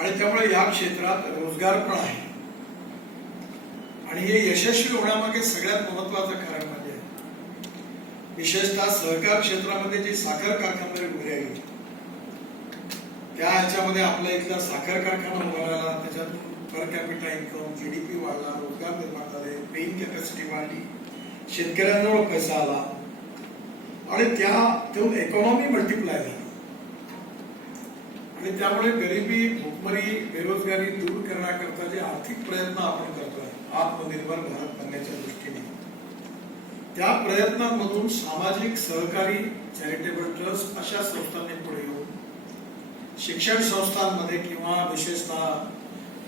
आणि त्यामुळे या क्षेत्रात रोजगार पण आहे आणि हे यशस्वी होण्यामागे सगळ्यात महत्वाचं कारण म्हणजे विशेषतः सहकार क्षेत्रामध्ये जी साखर कारखानदारी उभी राहिली त्या ह्याच्यामध्ये आपल्या इथला साखर कारखाना उभा राहिला, त्याच्यातून पर कॅपिटा इन्कम, जीडीपी वाढला, रोजगार निर्माण झाले, पेइंग कॅपॅसिटी वाढली, शेतकऱ्यांजवळ पैसा आला आणि त्यातून इकॉनॉमी मल्टिप्लाय झाली आणि त्यामुळे गरिबी, भूकमरी, बेरोजगारी दूर करण्याकरता जे आर्थिक प्रयत्न आपण करतोय आत्मनिर्भर भारत बनण्याच्या दृष्टीने, त्या प्रयत्नांमधून सामाजिक सहकारी चॅरिटेबल ट्रस्ट अशा संस्थांनी पुढे येऊन शिक्षण संस्थांमध्ये किंवा विशेषतः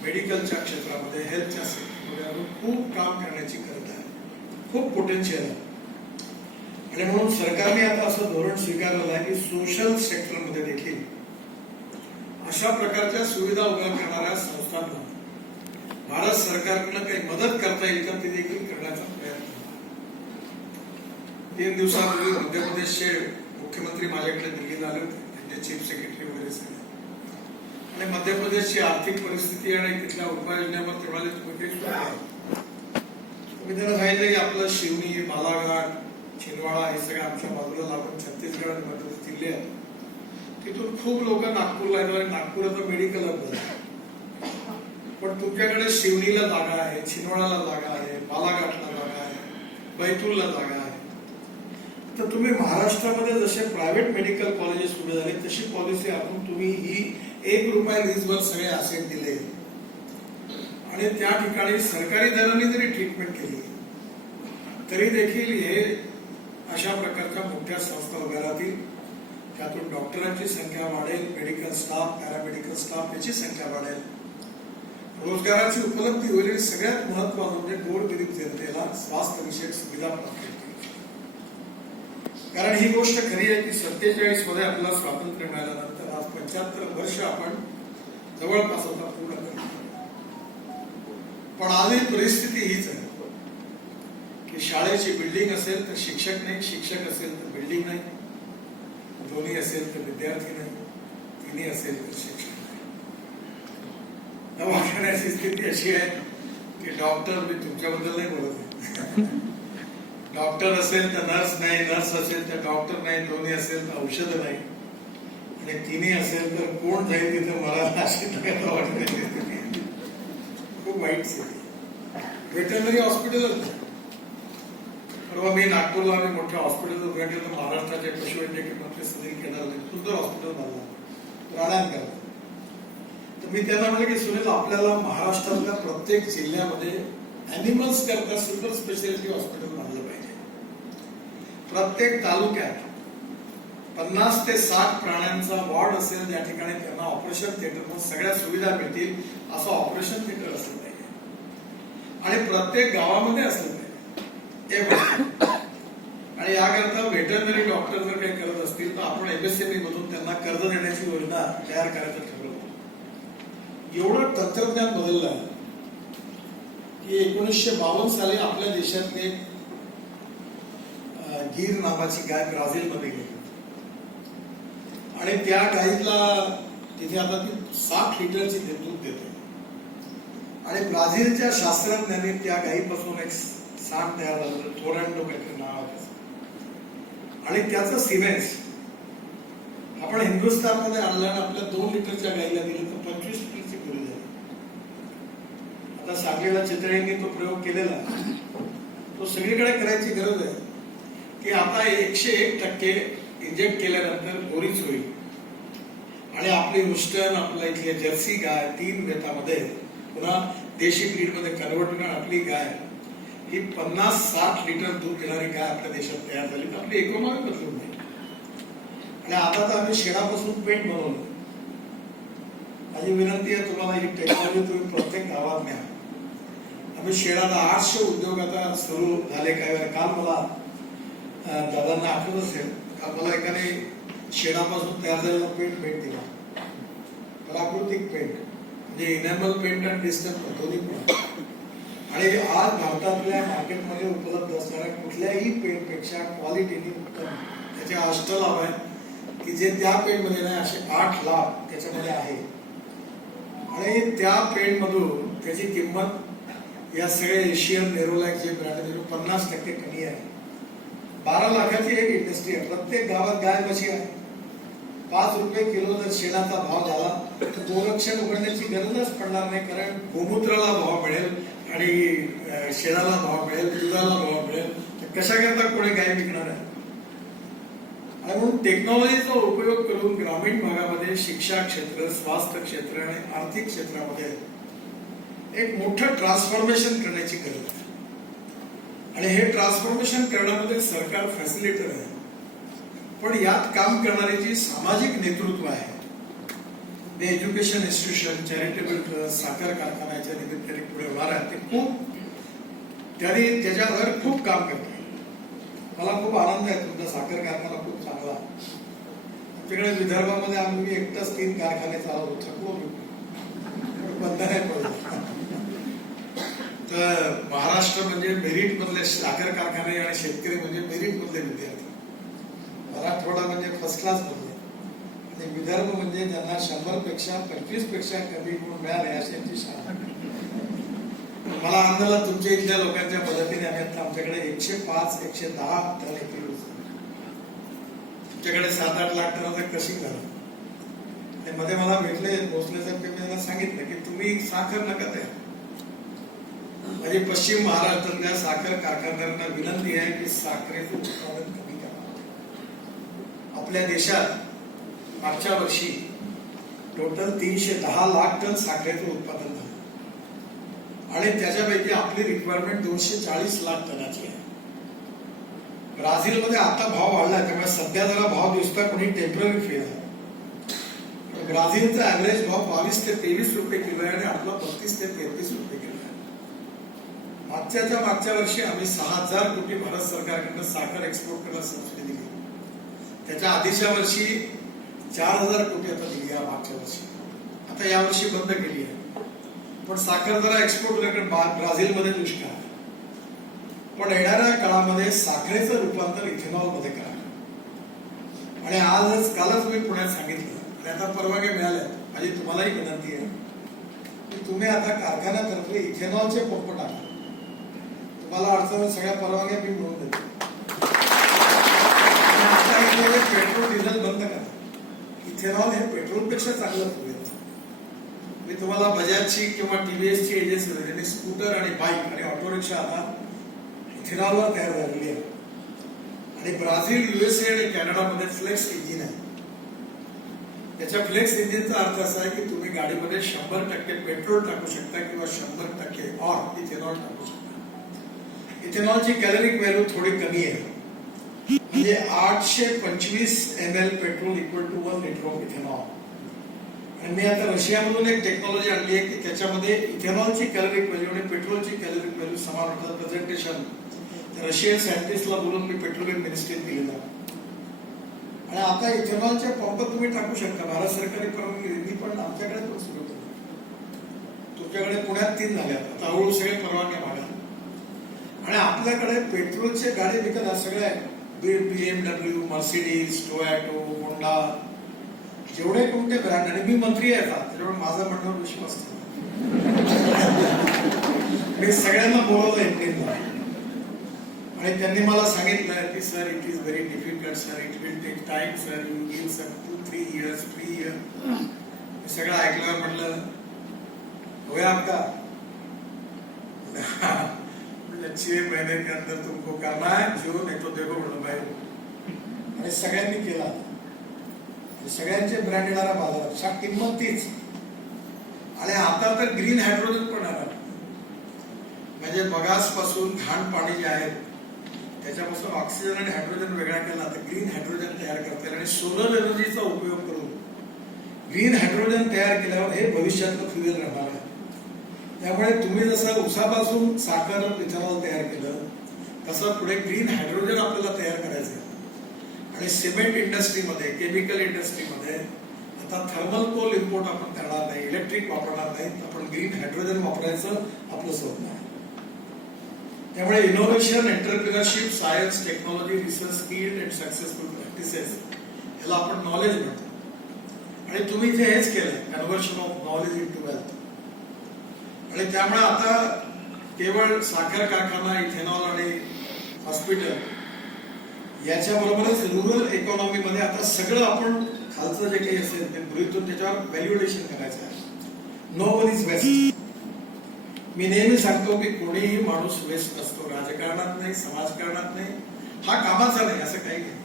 मेडिकलच्या क्षेत्रामध्ये, हेल्थच्या सेक्टरमध्ये अजून खूप काम करण्याची गरज आहे, खूप पोटेन्शियल आहे. आणि म्हणून सरकारने आता असं धोरण स्वीकारलेलं आहे की सोशल सेक्टरमध्ये देखील अशा प्रकारच्या सुविधा उभ्या करणाऱ्या संस्थांना भारत सरकारकडून काही मदत करता येईल का ते देखील करण्याचा प्रयत्न. 3 दिवसापूर्वी मध्य प्रदेशचे मुख्यमंत्री माझ्याकडे दिल्लीला आले होते, त्यांचे चीफ सेक्रेटरी वगैरे सगळे, आणि मध्य प्रदेशची आर्थिक परिस्थिती आणि तिथल्या उपाययोजनेवर ते म्हणाले तुम्ही मी त्यांना सांगितलं की आपलं शिवनी, बालाघाट, छिंदवाडा हे सगळं आमच्या बाजूला लागून छत्तीसगड आणि मध्य प्रदेश जिल्हे आहेत, तिथून खूप लोक नागपूरला येणार आणि नागपुरात मेडिकल पण तुमच्याकडे शिवनीला जागा आहे, छिंदवाडाला जागा आहे, बालाघाटला जागा आहे, बैतूलला जागा आहे, तर तुम्ही महाराष्ट्रामध्ये जसे प्रायव्हेट मेडिकल कॉलेजेस उभे झाले तशी पॉलिसी आपण तुम्ही ही ₹1 लीजवर सगळे असेट दिले आणि त्या ठिकाणी सरकारी दराने जरी ट्रीटमेंट केली तरी देखील हे अशा प्रकारच्या मोठ्या संस्था उभ्या राहतील. त्यातून डॉक्टरांची संख्या वाढेल, मेडिकल स्टाफ, पॅरामेडिकल स्टाफ याची संख्या वाढेल, रोजगाराची उपलब्धी होईल, सगळ्यात महत्वाचं म्हणजे गोरगरीब जनतेला स्वास्थ्य विषयक सुविधा प्राप्त होतील. कारण ही गोष्ट खरी आहे की 47 मध्ये आपल्याला स्वातंत्र्य मिळाल्यानंतर आज 75 वर्ष आपण जवळपास आता पूर्ण करतो, पण आजही परिस्थिती हीच आहे की शाळेची बिल्डिंग असेल तर शिक्षक नाही, शिक्षक असेल तर बिल्डिंग नाही, दोन्ही असेल तर विद्यार्थी नाही, तिन्ही असेल तर शिक्षक नाही. दवाखान्याची स्थिती अशी आहे की डॉक्टर, मी तुमच्याबद्दल नाही बोलत, डॉक्टर असेल तर नर्स नाही, नर्स असेल तर डॉक्टर नाही, दोन्ही असेल तर औषध नाही आणि तिन्ही असेल तर कोण जाईल तिथे मला अशी वाटते. खूप वाईट स्थिती. वेटरनरी हॉस्पिटल परवा मी नागपूरला आम्ही मोठ्या हॉस्पिटल उघडले तर महाराष्ट्राचे पशुवैद्यकीय मंत्री सुनील केदार सुंदर हॉस्पिटल बांधलं राणांकर. तर मी त्यांना म्हटलं की सुनील, आपल्याला महाराष्ट्रातल्या प्रत्येक जिल्ह्यामध्ये अॅनिमल्स करता सुंदर स्पेशालिटी हॉस्पिटल बांधलं पाहिजे. प्रत्येक तालुक्यात 50 ते 60 प्राण्यांचा वॉर्ड असेल, त्या ठिकाणी त्यांना ऑपरेशन थिएटर सगळ्या सुविधा मिळतील असं ऑपरेशन थिएटर असलं पाहिजे आणि प्रत्येक गावामध्ये असलं पाहिजे. आणि याकरता व्हेटरनरी डॉक्टर जर काही करत असतील तर आपण एमएसएमई मधून त्यांना कर्ज देण्याची योजना तयार करायचं ठरवलं. एवढं तंत्रज्ञान बदललं की 1952 साली आपल्या देशातले गीर नावाची गाय ब्राझीलमध्ये गेली आणि त्या गायीला तिथे आता ती 60 लिटरची दूध देते आणि ब्राझीलच्या शास्त्रज्ञांनी त्या गायीपासून एक सांड तयार झालं, टोरॅन्डो काहीतरी नाव आहे आणि त्याचं सिमेंस आपण हिंदुस्थानमध्ये आणलं आणि आपल्या 2 लिटरच्या गाईला दिलं तर 25 लिटरची पुरी झाली. आता सांगलीला चितळेंनी तो प्रयोग केलेला, तो सगळीकडे करायची गरज आहे की आता 101% इंजेक्ट केल्यानंतर बोरीच होईल आणि आपली हुस्टन, आपल्या इथली जर्सी गाय 3 वेतामध्ये पुन्हा देशी ब्रीड मध्ये कन्वर्ट होणार आपली गाय ही 50-60 लिटर दूध देणारी गाय आपल्या देशात तयार झाली तर आपली इकॉनॉमी बदलून जाईल. आणि आता तर आम्ही शेणापासून पेंट बनवलं. माझी विनंती आहे तुम्हाला, ही टेक्नॉलॉजी तुम्ही प्रत्येक गावात न्या. आम्ही शेणाचा 800 उद्योग आता सुरू झाले. काय काल मला दादांना आठवत असेल, काल मला एकाने शेणापासून तयार झालेला पेंट भेट दिला, प्राकृतिक पेंट म्हणजे इनॅमल पेंट आणि डिस्टन्स दोन्ही पण. आणि आज भारतातल्या मार्केटमध्ये उपलब्ध असणाऱ्या कुठल्याही पेंटपेक्षा क्वालिटीने उत्तम त्याचे अष्टलाभ आहे की जे त्या पेंटमध्ये नाही असे 8 लाख त्याच्यामध्ये आहे. आणि त्या पेंटमधून त्याची किंमत या सगळ्या एशियन नेरोलॅक जे ब्रँड आहे 50% कमी आहे. 12 लाखाची एक इंडस्ट्री आहे. प्रत्येक गावात गाय म्हशी आहे. 5 रुपये किलो जर शेणाचा भाव झाला तर गोरक्षण उघडण्याची गरजच पडणार नाही, कारण गोमूत्राला भाव मिळेल आणि शेणाला भाव मिळेल, दुधाला भाव मिळेल. तर कशा करता कोणी गाय विकणार आहे? आणि म्हणून टेक्नॉलॉजीचा उपयोग करून ग्रामीण भागामध्ये शिक्षा क्षेत्र, स्वास्थ्य क्षेत्र आणि आर्थिक क्षेत्रामध्ये एक मोठं ट्रान्सफॉर्मेशन करण्याची गरज आहे. आणि हे ट्रान्सफॉर्मेशन करण्यामध्ये सरकार फॅसिलिटर आहे, पण यात काम करणारे जी सामाजिक नेतृत्व आहे, ते एज्युकेशन इन्स्टिट्यूशन, चॅरिटेबल ट्रस्ट, साखर कारखान्याच्या निमित्ताने पुढे होणार आहे, ते त्यांनी त्याच्यावर खूप काम करतात. मला खूप आनंद आहे, तुमचा साखर कारखाना खूप चांगला. आमच्याकडे विदर्भामध्ये आम्ही एकटाच 3 कारखाने चालवतो, थकलो बंद नाही पडलं. तर महाराष्ट्र म्हणजे मेरिट मधले साखर कारखाने आणि शेतकरी म्हणजे मेरिट मधले विद्यार्थी. मराठवाडा म्हणजे फर्स्ट क्लास मधले आणि विदर्भ म्हणजे ज्यांना 100 पेक्षा 25 पेक्षा कमी गुण मिळाले अशांची शाळा. मला आनंदाला तुमच्या इथल्या लोकांच्या मदतीने आमच्याकडे 105, 110 टन एकरी ऊस. तुमच्याकडे 7-8 लाख टनाचं कृषी झालं. मध्ये मला भेटले भोसले साहेब, मी त्यांना सांगितलं की तुम्ही साखर नका तयार. म्हणजे पश्चिम महाराष्ट्रातल्या साखर कारखानदारांना विनंती आहे की साखरेचं उत्पादन कमी करा. आपल्या देशात मागच्या वर्षी टोटल 310 लाख टन साखरेचं उत्पादन झालं आणि त्याच्यापैकी आपली रिक्वायरमेंट 240 लाख टनाची आहे. ब्राझीलमध्ये आता भाव वाढला, त्यामुळे सध्या जरा भाव दिसता कोणी टेम्पररी फेल आहे. ब्राझीलचा ऍव्हरेज भाव 22 ते 23 रुपये किलो आहे आणि आपला 32 ते 33 रुपये किलो आहे. मागच्या वर्षी आम्ही 6,000 कोटी भारत सरकारकडनं साखर एक्सपोर्ट करायला सबसिडी दिली. त्याच्या आधीच्या वर्षी 4,000 कोटी आता दिली आहे मागच्या वर्षी. आता यावर्षी बंद केली आहे, पण साखर जरा एक्सपोर्ट होण्याकडे ब्राझीलमध्ये दुष्काळ आहे. पण येणाऱ्या काळामध्ये साखरेचं रूपांतर इथेनॉल मध्ये करा. आणि कालच मी पुण्यात सांगितलं आणि आता परवानगी मिळाल्या. माझी तुम्हालाही विनंती आहे की तुम्ही आता कारखान्यातर्फे इथेनॉलचे पंप टाका. तुम्हाला अडचण सगळ्या परवानग्या मी मिळवून देतो. पेट्रोल डिझेल बंद करा. इथेनॉल हे पेट्रोलपेक्षा चांगलं होईल. मी तुम्हाला बजाजची किंवा टीव्हीएसची एजन्सी त्यांनी स्कूटर आणि बाईक आणि ऑटो रिक्षा आता इथेनॉलवर तयार झालेली आहे. आणि ब्राझील, USA आणि कॅनडामध्ये फ्लेक्स इंजिन आहे. त्याच्या फ्लेक्स इंजिनचा अर्थ असा आहे की तुम्ही गाडीमध्ये 100% पेट्रोल टाकू शकता किंवा 100% ऑर इथेनॉल टाकू शकता. इथेनॉलची कॅलरिक व्हॅल्यू थोडी कमी आहे, म्हणजे 825 ml petrol equal to 1 litre of ethanol. आणि मी आता रशियामधून एक टेक्नॉलॉजी आणली आहे की त्याच्यामध्ये इथेनॉलची कॅलरिक व्हॅल्यू आणि पेट्रोलची कॅलरिक व्हॅल्यू समान होतं. प्रेझेंटेशन रशियन सायंटिस्टला बोलून मी पेट्रोलियम मिनिस्ट्रीत दिलेलं. आणि आता इथेनॉलचे पंप तुम्ही टाकू शकता. भारत सरकारी परवानगी पण आमच्याकडे पण सुरू होतं. तुमच्याकडे पुण्यात 3 झाल्या, आता हळूहळू सगळे परवानग्या मागा. आणि आपल्याकडे पेट्रोलचे गाडी विकत सगळे BMW, मर्सिडीज, टोयॅटो, होंडा, जेवढे कोणते ब्रँड. आणि मी मंत्री आहे का, त्याच्यामुळे माझा म्हणण्यावर विश्वास मी सगळ्यांना बोलवलं इंडियनला. आणि त्यांनी मला सांगितलं की sir it is very difficult sir, it will take time sir, you give sir 2-3 years, 3 years. मी सगळं ऐकलं. म्हटलं होय आपका 6 महीने के अंदर तुमको करना है जो, नहीं तो देखो म्हणलं भाई. आणि सगळ्यांनी केला. सगळ्यांचे ब्रँड येणारा बाजारात किंमत तीच. आणि आता तर ग्रीन हायड्रोजन पण आला. म्हणजे बगास पासून घाण पाणी जे आहे त्याच्यापासून ऑक्सिजन आणि हायड्रोजन वेगळा केला तर ग्रीन हायड्रोजन तयार करता येईल. आणि सोलर एनर्जीचा उपयोग करून ग्रीन हायड्रोजन तयार केल्यावर हे भविष्यातलं फ्युएल राहणार आहे. त्यामुळे तुम्ही जसं उसापासून साखर इथेनॉल तयार केलं तसं पुढे ग्रीन हायड्रोजन आपल्याला तयार करायचं. आणि सिमेंट इंडस्ट्रीमध्ये, केमिकल इंडस्ट्रीमध्ये आता थर्मल कोल इम्पोर्ट आपण करणार नाही, इलेक्ट्रिक वापरणार नाही, आपण ग्रीन हायड्रोजन वापरायचं आपलं स्वप्न आहे. त्यामुळे innovation, entrepreneurship, science, technology, research, skilled and successful practices याला आपण नॉलेज म्हणतो. आणि तुम्ही इथे हेच केलंय, conversion of knowledge into wealth. आणि त्यामुळे आता केवळ साखर कारखाना, इथेनॉल आणि हॉस्पिटल याच्याबरोबरच रुरल इकॉनॉमीमध्ये आता सगळं आपण खालचं जे काही असेल ते गृहीतून त्याच्यावर व्हॅल्युएशन करायचं आहे. No one is waste. मी नेहमी सांगतो की कोणीही माणूस वेस्ट नसतो, राजकारणात नाही, समाजकारणात नाही, हा कामाचा नाही असं काही नाही.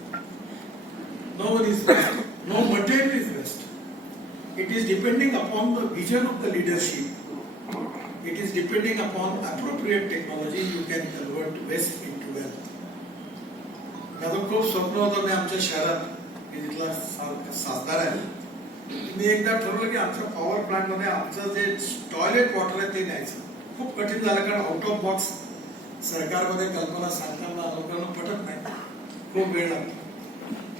No one is waste, no material is waste. It is depending upon the vision of the leadership. It is depending upon appropriate technology. You can convert waste into wealth. माझं खूप स्वप्न होतं, मी आमच्या शहरात मी तिथला सासदार आहे, मी एकदा ठरवलं की आमच्या पॉवर प्लांट मध्ये आमचं जे टॉयलेट वॉटर आहे ते न्यायचं. खूप कठीण झालं कारण आउट ऑफ बॉक्स सरकारमध्ये कल्पना सांगताना लोकांना पटत नाही, खूप वेळ लागतो.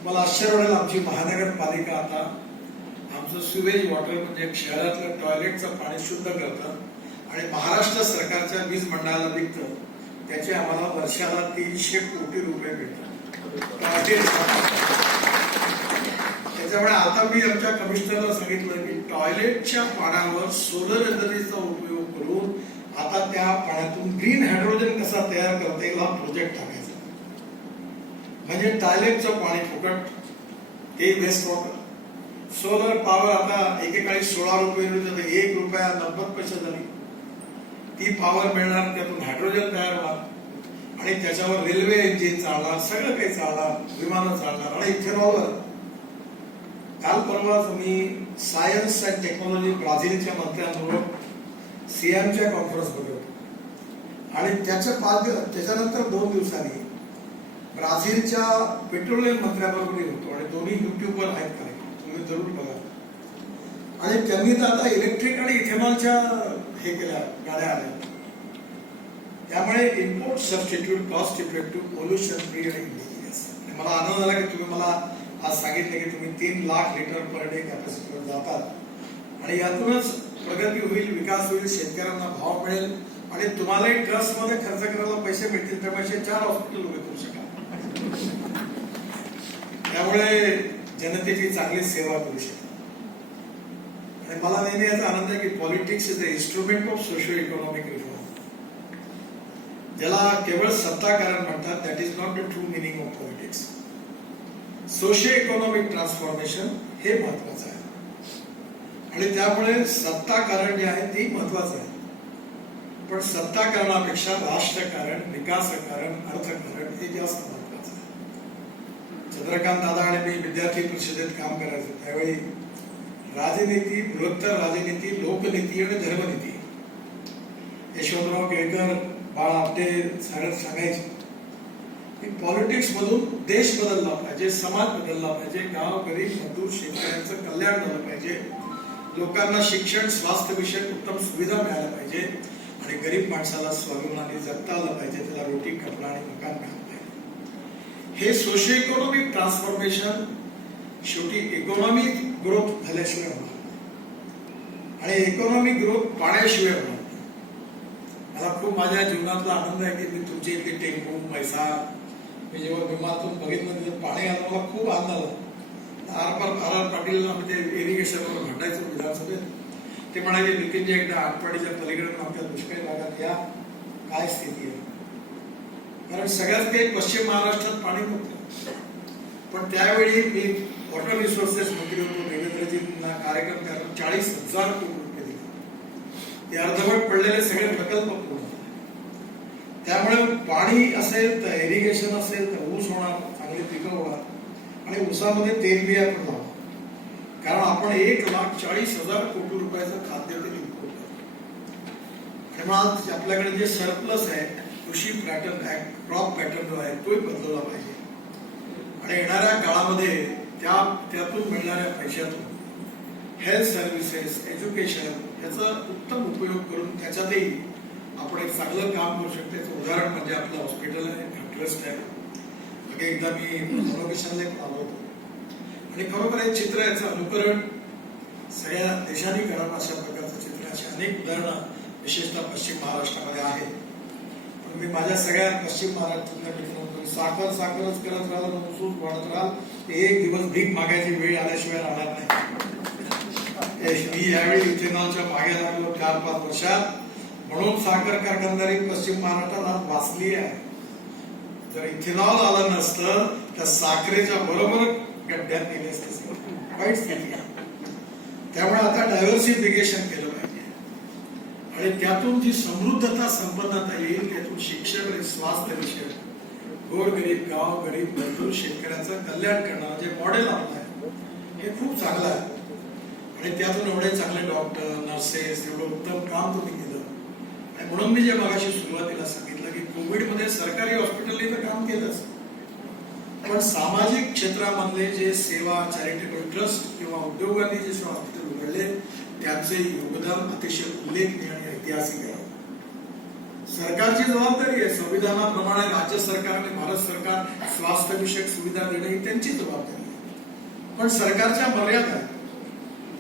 मला आश्चर्य वाटेल, आमची महानगरपालिका आता आमचं सिवेज वॉटर म्हणजे शहरातलं टॉयलेटचं पाणी शुद्ध करतात आणि महाराष्ट्र सरकारच्या वीज मंडळाला विकतं. त्याचे आम्हाला वर्षाला 300 कोटी रुपये मिळतात. त्याच्यामुळे आता मी आमच्या कमिशनरला सांगितलं की टॉयलेटच्या पाण्यावर सोलर एनर्जीचा उपयोग करून आता त्या पाण्यातून ग्रीन हायड्रोजन कसा तयार करता येईल हा प्रोजेक्ट टाकायचा. म्हणजे टॉयलेटचं पाणी फुकट, ते वेस्ट वॉटर. सोलर पॉवर आता एकेकाळी 16 रुपये होती, 1 रुपया 90 पैसे झाली. ती पॉवर मिळणार, त्यातून हायड्रोजन तयार होणार आणि त्याच्यावर रेल्वे इंजिन चालणार, सगळं काही चालणार, विमानं चालणार. आणि इथेनॉलवर काल परवाच मी सायन्स अँड टेक्नॉलॉजी ब्राझीलच्या मंत्र्यांबरोबर सियामच्या कॉन्फरन्समध्ये होतो आणि त्याच्यानंतर 2 दिवसांनी ब्राझीलच्या पेट्रोलियम मंत्र्याबरोबर होतो आणि दोन्ही युट्यूबवर आहेत कार्यक्रम, तुम्ही जरूर बघा. आणि त्यांनी तर आता इलेक्ट्रिक आणि इथेनॉलच्या हे केल्या गाड्या आल्या. त्यामुळे import substitute, cost effective, pollution free आणि इंडिजिनियस. मला आनंद झाला की तुम्ही मला आज सांगितले की तुम्ही 3 लाख लिटर पर डे कॅपॅसिटीवर जातात आणि यातूनच प्रगती होईल, विकास होईल, शेतकऱ्यांना भाव मिळेल आणि तुम्हालाही ट्रस्ट मध्ये खर्च करायला पैसे मिळतील. त्यामुळे 4 हॉस्पिटल उभे करू शकाल. त्यामुळे जनतेची चांगली सेवा करू शकाल. आणि मला नेहमी याचा आनंद आहे की politics is the instrument of socio economic reform. ज्याला केवळ सत्ताकारण म्हणतात, that is not the true meaning of politics. Socio economic transformation हे महत्वाचं आहे आणि त्यामुळे सत्ताकारण जे आहे ते महत्वाचं आहे. पण सत्ताकारणापेक्षा राष्ट्रकारण, विकासकारण, अर्थकारण हे जास्त महत्वाचं आहे. चंद्रकांत दादा आणि मी विद्यार्थी परिषदेत काम करायचो त्यावेळी राजनीती, बृहत्तर राजनीती, लोकनीती आणि धर्मनीती यशवंतराव केळकर, बाळ आपटे सांगायचे की पॉलिटिक्स मधून देश बदलला पाहिजे, समाज बदलला पाहिजे, गाव, गरीब, मजदूर, शेतकऱ्यांचं कल्याण झालं पाहिजे, लोकांना शिक्षण, स्वास्थ्य विषयक उत्तम सुविधा मिळाल्या पाहिजे आणि गरीब माणसाला स्वाभिमानी जगता आलं पाहिजे, त्याला रोटी, कपडा आणि मकान मिळालं पाहिजे. हे सोशिओ इकॉनॉमिक ट्रान्सफॉर्मेशन शेवटी इकॉनॉमिक ग्रोथ झाल्याशिवाय होणार आणि इकॉनॉमिक ग्रोथ पाण्याशिवाय होणार. मला खूप माझ्या जीवनातला आनंद आहे की मी तुमची इथली टेम्पो, पैसा मी जेव्हा विमानातून बघितलं तिथे पाणी आलं, मला खूप आनंद आला. आर पाटील आम्ही ते इरिगेशनवर भेटायचो विधानसभेत. ते म्हणाले नितीनजी एकदा आटपाडीच्या पलीकडून आमच्या दुष्काळी भागात या, काय स्थिती आहे. कारण सगळ्यात काही पश्चिम महाराष्ट्रात पाणी नव्हतं. पण त्यावेळी मी वॉटर रिसोर्सेस मंत्री होतो, देवेंद्रजींना कार्यक्रम करून 40,000 कोटी रुपये दिले. ते अर्धवट पडलेले सगळे प्रकल्प पूर्ण झाले. त्यामुळे पाणी असेल तर इरिगेशन असेल तर ऊस होणार, चांगली पिकं होणार आणि ऊसामध्ये तेलबिया पण लावणार. कारण आपण 1,40,000 कोटी रुपयाचं खाद्यतेल इम्पोर्ट करतो. आणि आज आपल्याकडे जे सरप्लस आहे, कृषी पॅटर्न आहे, क्रॉप पॅटर्न जो आहे तोही बदलला पाहिजे आणि येणाऱ्या काळामध्ये त्यातून मिळणाऱ्या पैशातून हेल्थ सर्व्हिसेस, एज्युकेशन याचा उत्तम उपयोग करून त्याच्यातही आपण एक चांगलं काम करू शकतो. त्याचं उदाहरण म्हणजे आपलं हॉस्पिटल आहे, ट्रस्ट आहे. एकदा मी इनोव्हेशनला आलो होतो आणि खरोखर हे चित्र, याचं अनुकरण सगळ्या देशांनी करावं अशा प्रकारचं चित्र, अशी अनेक उदाहरणं विशेषतः पश्चिम महाराष्ट्रामध्ये आहेत. पण मी माझ्या सगळ्या पश्चिम महाराष्ट्रातल्या मित्रांनो साखरच करत राहिलं, ऊस वाढत राहाल, एक दिवस भीक मागायची वेळ आल्याशिवाय राहणार नाही. मी यावेळी इथेनॉलच्या मागे लागलो 4-5 वर्षात, म्हणून साखर कारखानदारी पश्चिम महाराष्ट्रात आज वाचली आहे. जर इथेनॉल आलं नसतं तर साखरेच्या बरोबर गड्ड्यात गेले असते. वाईट स्थिती आहे. त्यामुळे आता डायव्हर्सिफिकेशन केलं पाहिजे आणि त्यातून जी समृद्धता संपन्नता येईल, त्यातून शिक्षण आणि स्वास्थ्य विषय, गोरगरीब गाव गरीब मजदूर शेतकऱ्याचं कल्याण करणं जे मॉडेल आपलं आहे हे खूप चांगलं आहे. आणि त्यातून एवढे चांगले डॉक्टर नर्सेस एवढं उत्तम काम तुम्ही केलं. आणि म्हणून मी जे मगाशी सुरुवातीला सांगितलं की कोविडमध्ये सरकारी हॉस्पिटलने तर काम केलंच, पण सामाजिक क्षेत्रामधले जे सेवा चॅरिटेबल ट्रस्ट किंवा उद्योगांनी जे हॉस्पिटल उघडले त्यांचे योगदान अतिशय उल्लेखनीय आणि ऐतिहासिक आहे. सरकारची जबाबदारी आहे, संविधानाप्रमाणे राज्य सरकार आणि भारत सरकार स्वास्थ्य विषयक सुविधा देणे ही त्यांची जबाबदारी आहे. पण सरकारच्या मर्यादा आहेत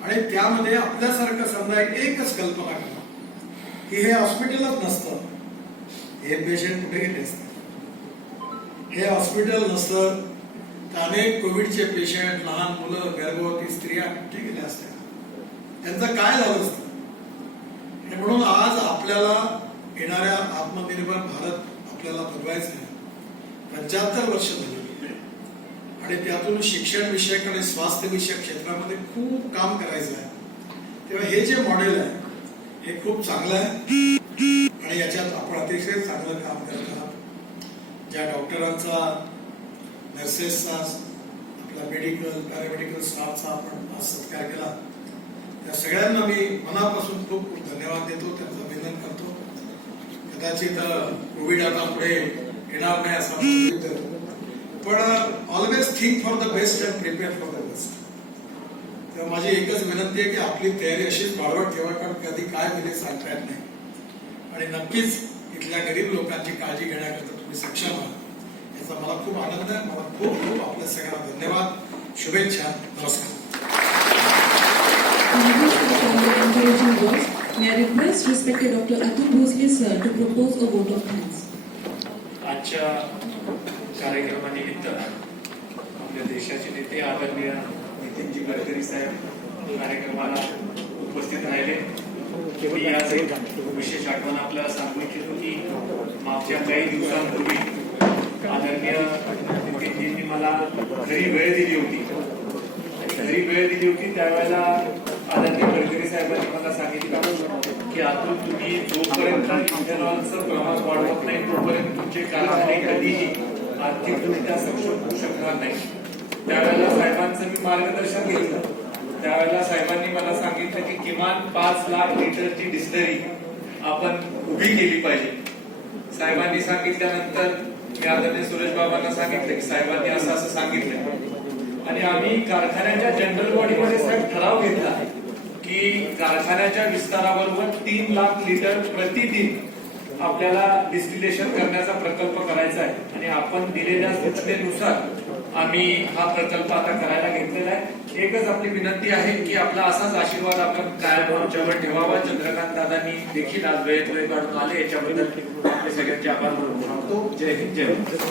आणि त्यामध्ये आपल्यासारखं समजा एकच कल्पना करा की हे हॉस्पिटलच नसतं, हे पेशंट कुठे गेले असते, हे हॉस्पिटल नसतं तर अनेक कोविडचे पेशंट, लहान मुलं, गर्भवती स्त्रिया कुठे गेल्या असत्या, त्यांचं काय झालं असतं. आणि म्हणून आज आपल्याला येणाऱ्या आत्मनिर्भर भारत आपल्याला बनवायचं आहे. 75 वर्ष झाली आणि त्यातून शिक्षण विषयक आणि स्वास्थ्य विषयक क्षेत्रामध्ये खूप काम करायचं आहे. तेव्हा हे जे मॉडेल आहे हे खूप चांगलं आहे आणि याच्यात आपण अतिशय चांगलं काम करत आहात. ज्या डॉक्टरांचा, नर्सेसचा, आपला मेडिकल पॅरामेडिकल स्टाफचा आपण आज सत्कार केला, त्या सगळ्यांना मी मनापासून खूप खूप धन्यवाद देतो, त्यांचं अभिनंदन करतो. कदाचित कोविड आता पुढे येणार नाही असं, पण always think for the best and prepare for the best. तेव्हा माझी एकच विनंती आहे की आपली तयारी अशीच वाढवत ठेवा, कारण कधी काय मिळेल सांगता येत नाही. आणि नक्कीच इथल्या गरीब लोकांची काळजी घेण्याकरता तुम्ही सक्षम आहात याचा मला खूप आनंद आहे. मला खूप खूप आपल्या सगळ्यांना धन्यवाद, शुभेच्छा, नमस्कार. May I request respected Dr. Atul Bhosle sir to propose a vote of thanks. आजच्या कार्यक्रमानिमित्त आपल्या देशाचे नेते आदरणीय नितीनजी गडकरी साहेब कार्यक्रमाला उपस्थित राहिले. मी आज एक विशेष आठवण आपल्याला सांगू इच्छितो की मागच्या काही दिवसांपूर्वी आदरणीय नितीनजींनी मला घरी वेळ दिली होती. घरी वेळ दिली होती त्यावेळेला आदरणीय गडकरी साहेबांनी मला सांगितलं की अतुल, तुम्ही जोपर्यंत इथेनॉलचं प्रमाण वाढवत नाही तोपर्यंत तुमचे कारखाने कधीही आर्थिकदृष्ट्या सक्षम होऊ शकणार नाही. त्यावेळेला साहेबांचं मी मार्गदर्शन घेतलं. त्यावेळेला साहेबांनी मला सांगितलं की किमान 5 लाख लिटरची डिस्टरी आपण उभी केली पाहिजे. साहेबांनी सांगितल्यानंतर मी आदरणीय सुरेश बाबांना सांगितलं की साहेबांनी असं असं सांगितलं आणि आम्ही कारखान्याच्या जनरल बॉडीमध्ये साहेब ठराव घेतला की कारखान्याच्या विस्ताराबरोबर 3 लाख लिटर प्रतिदिन आपल्याला डिस्टिलेशन करण्याचा प्रकल्प करायचा आहे आणि आपण दिलेल्या सूचनेनुसार आम्ही हा प्रकल्प आता करायला घेतलेला आहे. एकच आपली विनंती आहे की आपला असाच आशीर्वाद आपण कायम आमच्यावर ठेवावा. चंद्रकांत दादांनी देखील आज वेळ काढून आले, याच्याबद्दल आपले सगळ्यांचे आभार मानतो. जय हिंद, जय भारत.